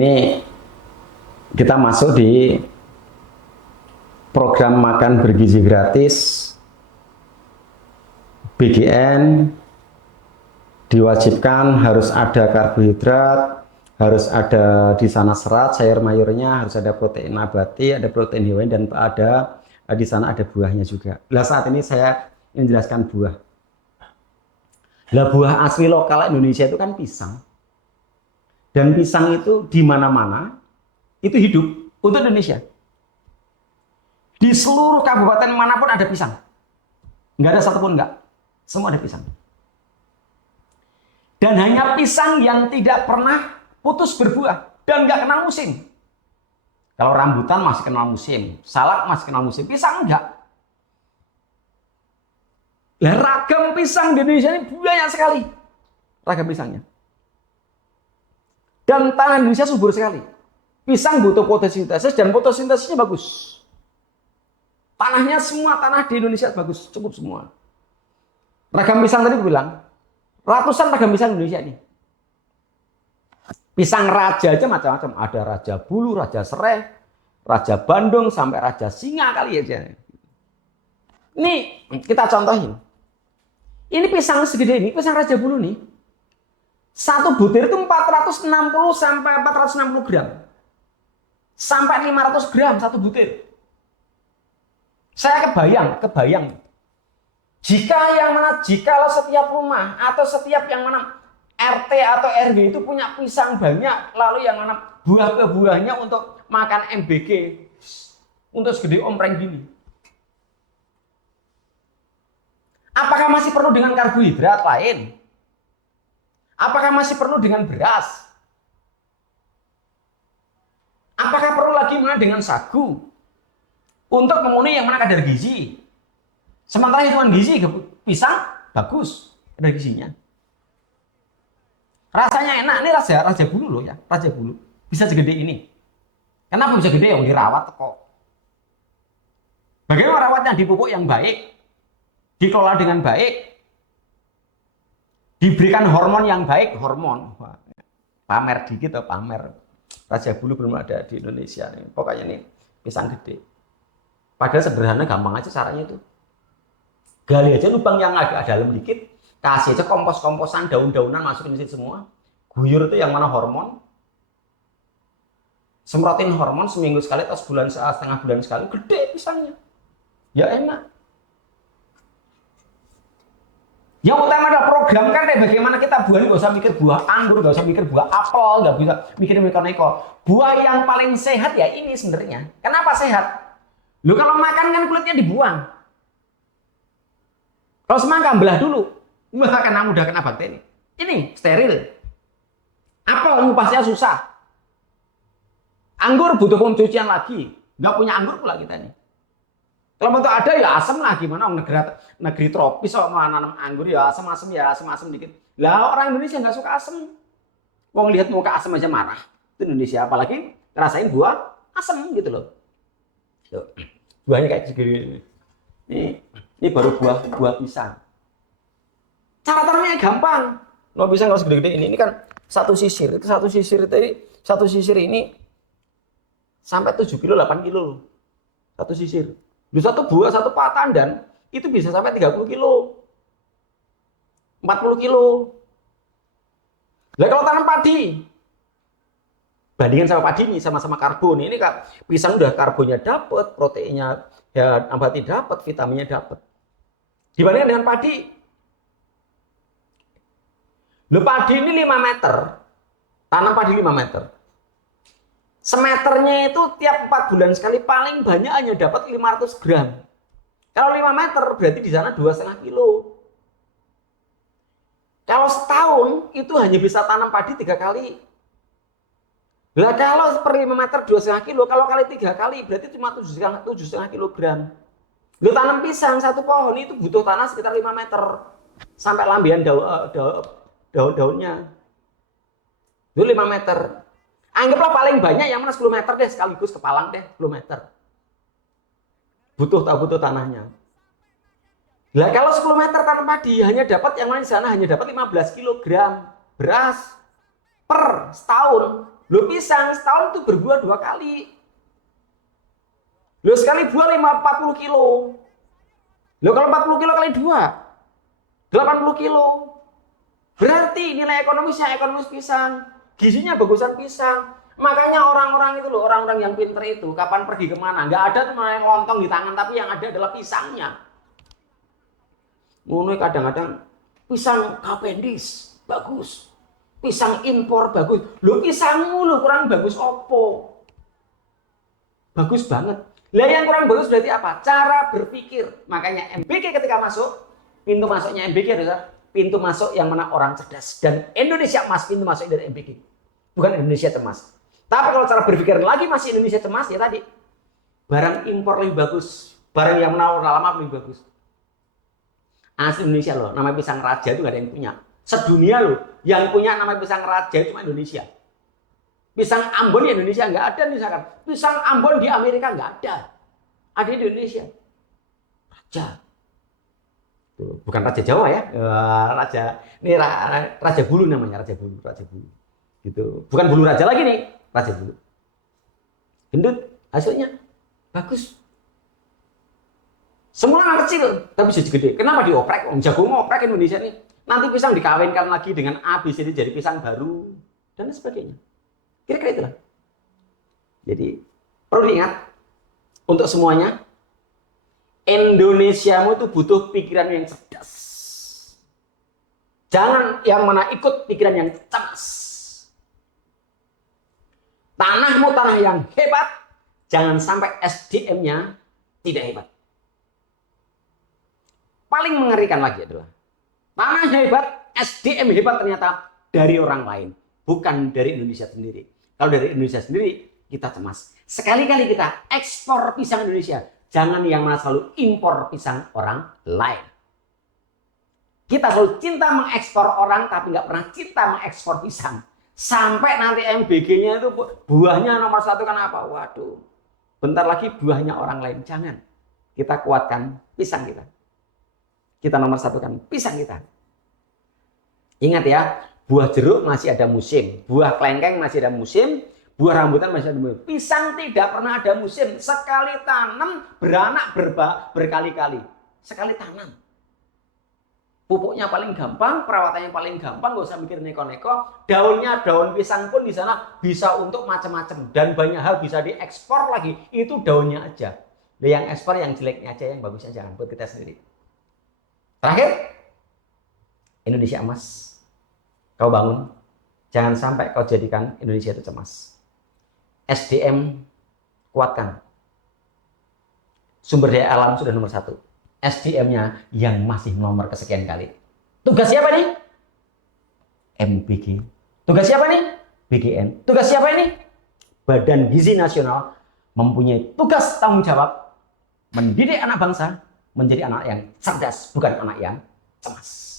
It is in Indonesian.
ini kita masuk di program makan bergizi gratis BGN. Diwajibkan harus ada karbohidrat, harus ada di sana serat, sayur mayurnya, harus ada protein nabati, ada protein hewani, dan ada di sana ada buahnya juga. Nah, saat ini saya menjelaskan buah. Nah, buah asli lokal Indonesia itu kan pisang. Dan pisang itu di mana-mana itu hidup untuk Indonesia. Di seluruh kabupaten manapun ada pisang. Nggak ada satupun nggak. Semua ada pisang. Dan hanya pisang yang tidak pernah putus berbuah dan nggak kenal musim. Kalau rambutan masih kenal musim, salak masih kenal musim, pisang enggak. Nah, ragam pisang di Indonesia ini banyak sekali, ragam pisangnya. Dan tanah Indonesia subur sekali. Pisang butuh fotosintesis dan fotosintesisnya bagus. Tanahnya semua tanah di Indonesia bagus, cukup semua. Ragam pisang tadi gue bilang, ratusan ragam pisang Indonesia ini. Pisang raja aja macam-macam. Ada raja bulu, raja serai, raja Bandung, sampai raja singa kali aja. Ini kita contohin. Ini pisang segede ini, pisang raja bulu nih. Satu butir itu 460 sampai 460 gram. Sampai 500 gram satu butir. Saya kebayang. Jikalau setiap rumah atau setiap yang mana RT atau RW itu punya pisang banyak, lalu yang mana buah-buahnya untuk makan MBG untuk segede ompreng gini. Apakah masih perlu dengan karbohidrat lain? Apakah masih perlu dengan beras? Apakah perlu lagi mana dengan sagu untuk memenuhi yang mana kadar gizi? Sementara hitungan gizi pisang bagus kadar gizinya. Rasanya enak, ini raja bulu loh ya, raja bulu. Bisa segede ini. Kenapa bisa gede? Yang dirawat kok. Bagaimana rawatnya? Dipupuk yang baik, dikelola dengan baik, diberikan hormon yang baik, hormon. Pamer dikit atau pamer. Raja bulu belum ada di Indonesia nih. Pokoknya nih pisang gede. Padahal sederhana, gampang aja caranya itu. Gali aja lubang yang agak dalam dikit, kasih aja kompos-komposan, daun-daunan masukin di situ semua. Guyur itu yang mana hormon. Semprotin hormon seminggu sekali atau setengah bulan sekali, gede pisangnya. Ya enak. Yang utama adalah programkan deh bagaimana kita buah ini, gak usah mikir buah anggur, gak usah mikir buah apel, gak bisa mikirin neko-neko. Buah yang paling sehat ya ini sebenarnya. Kenapa sehat? Lu kalau makan kan kulitnya dibuang. Kalau semangka belah dulu, kena mudah kena bakteri. Ini steril. Apel ngupasnya susah. Anggur butuh pencucian lagi. Nggak punya anggur pula kita nih. Kalau bentuk ada ya asam lah, gimana negeri tropis kok mau nanam anggur ya asam-asam dikit. Lah orang Indonesia nggak suka asam. Wong lihat muka asam aja marah. Itu Indonesia, apalagi ngerasain buah asam gitu loh. Tuh. Buahnya kayak segini. Ini baru buah pisang. Cara tanamnya gampang. Lo pisang kalau segede-gede ini kan satu sisir. Itu satu sisir ini sampai 7 kilo, 8 kilo. Satu sisir. Di satu buah, satu tandan itu bisa sampai 30 kilo. 40 kilo. Lah kalau tanam padi, bandingkan sama padi nih, sama-sama karbon. Ini pisang udah karbonnya dapat, proteinnya ya nabati dapat, vitaminnya dapat. Dibandingkan dengan padi. Loh, padi ini 5 meter. Tanam padi 5 meter. Semeternya itu tiap 4 bulan sekali paling banyak hanya dapat 500 gram. Kalau 5 meter berarti di sana 2,5 kilo. Kalau setahun itu hanya bisa tanam padi 3 kali. Lah kalau per 5 meter 2,5 kilo, kalau kali 3 kali berarti cuma 7,5 kilogram. Lu tanam pisang satu pohon itu butuh tanah sekitar 5 meter sampai lambian daun-daunnya. Itu 5 meter. Anggaplah paling banyak yang mana 10 meter deh, sekaligus kepalang deh 10 meter. Butuh tanahnya. Lah kalau 10 meter tanam padi hanya dapat yang mana di sana hanya dapat 15 kilogram beras per setahun. Lo pisang setahun itu berbuah 2 kali. Lo sekali buah 40 kilo. Lo kalau 40 kilo kali 2, 80 kilo. Berarti nilai ekonomisnya ekonomis pisang. Gizinya bagusan pisang. Makanya orang-orang itu loh, orang-orang yang pinter itu, kapan pergi kemana, nggak ada tuh yang lontong di tangan, tapi yang ada adalah pisangnya. Ngono kadang-kadang pisang Cavendish bagus, pisang impor bagus. Lo pisangmu lo kurang bagus opo? Bagus banget. Lah yang kurang bagus berarti apa? Cara berpikir. Makanya MBK ketika masuk, pintu masuknya MBK adalah pintu masuk yang mana orang cerdas. Dan Indonesia emas pintu masuk dari MBK. Bukan Indonesia cemas. Tapi kalau cara berpikir lagi masih Indonesia cemas ya tadi. Barang impor lebih bagus. Barang yang menawar lama lebih bagus. Asli Indonesia loh. Namanya pisang raja itu gak ada yang punya. Sedunia loh. Yang punya namanya pisang raja itu cuma Indonesia. Pisang Ambon di Indonesia nggak ada misalkan. Pisang Ambon di Amerika nggak ada. Ada di Indonesia. Raja. Bukan Raja Jawa ya. Raja. Ini Raja Bulu namanya. Raja Bulu. Raja Bulu. Gitu. Bukan bulu raja lagi nih. Raja Bulu. Gendut. Hasilnya bagus. Semula kecil. Tapi jadi gede. Kenapa dioprek? Jago mau oprek Indonesia nih. Nanti pisang dikawinkan lagi dengan A, B, C, D jadi pisang baru. Dan sebagainya. Kira-kira itulah. Jadi perlu diingat untuk semuanya, Indonesiamu itu butuh pikiran yang cerdas. Jangan yang mana ikut pikiran yang cemas. Tanahmu tanah yang hebat, jangan sampai SDM-nya tidak hebat. Paling mengerikan lagi adalah tanah hebat, SDM hebat ternyata dari orang lain, bukan dari Indonesia sendiri. Kalau dari Indonesia sendiri, kita cemas. Sekali-kali kita ekspor pisang Indonesia. Jangan yang mana selalu impor pisang orang lain. Kita selalu cinta mengekspor orang, tapi nggak pernah cinta mengekspor pisang. Sampai nanti MBG-nya itu buahnya nomor 1 kan apa? Waduh, bentar lagi buahnya orang lain. Jangan. Kita kuatkan pisang kita. Kita nomor 1 kan pisang kita. Ingat ya. Buah jeruk masih ada musim, buah kelengkeng masih ada musim, buah rambutan masih ada musim. Pisang tidak pernah ada musim. Sekali tanam beranak berkali-kali. Sekali tanam. Pupuknya paling gampang, perawatannya paling gampang, gak usah mikir neko-neko. Daunnya, daun pisang pun di sana bisa untuk macam-macam dan banyak hal bisa diekspor lagi. Itu daunnya aja. Yang ekspor yang jeleknya aja, yang bagusnya jangan buat kita sendiri. Terakhir, Indonesia emas. Kau bangun, jangan sampai kau jadikan Indonesia itu cemas. SDM kuatkan. Sumber daya alam sudah nomor 1. SDM-nya yang masih nomor kesekian kali. Tugas siapa nih? MBG. Tugas siapa nih? BGN. Tugas siapa ini? Badan Gizi Nasional mempunyai tugas tanggung jawab mendidik anak bangsa menjadi anak yang cerdas, bukan anak yang cemas.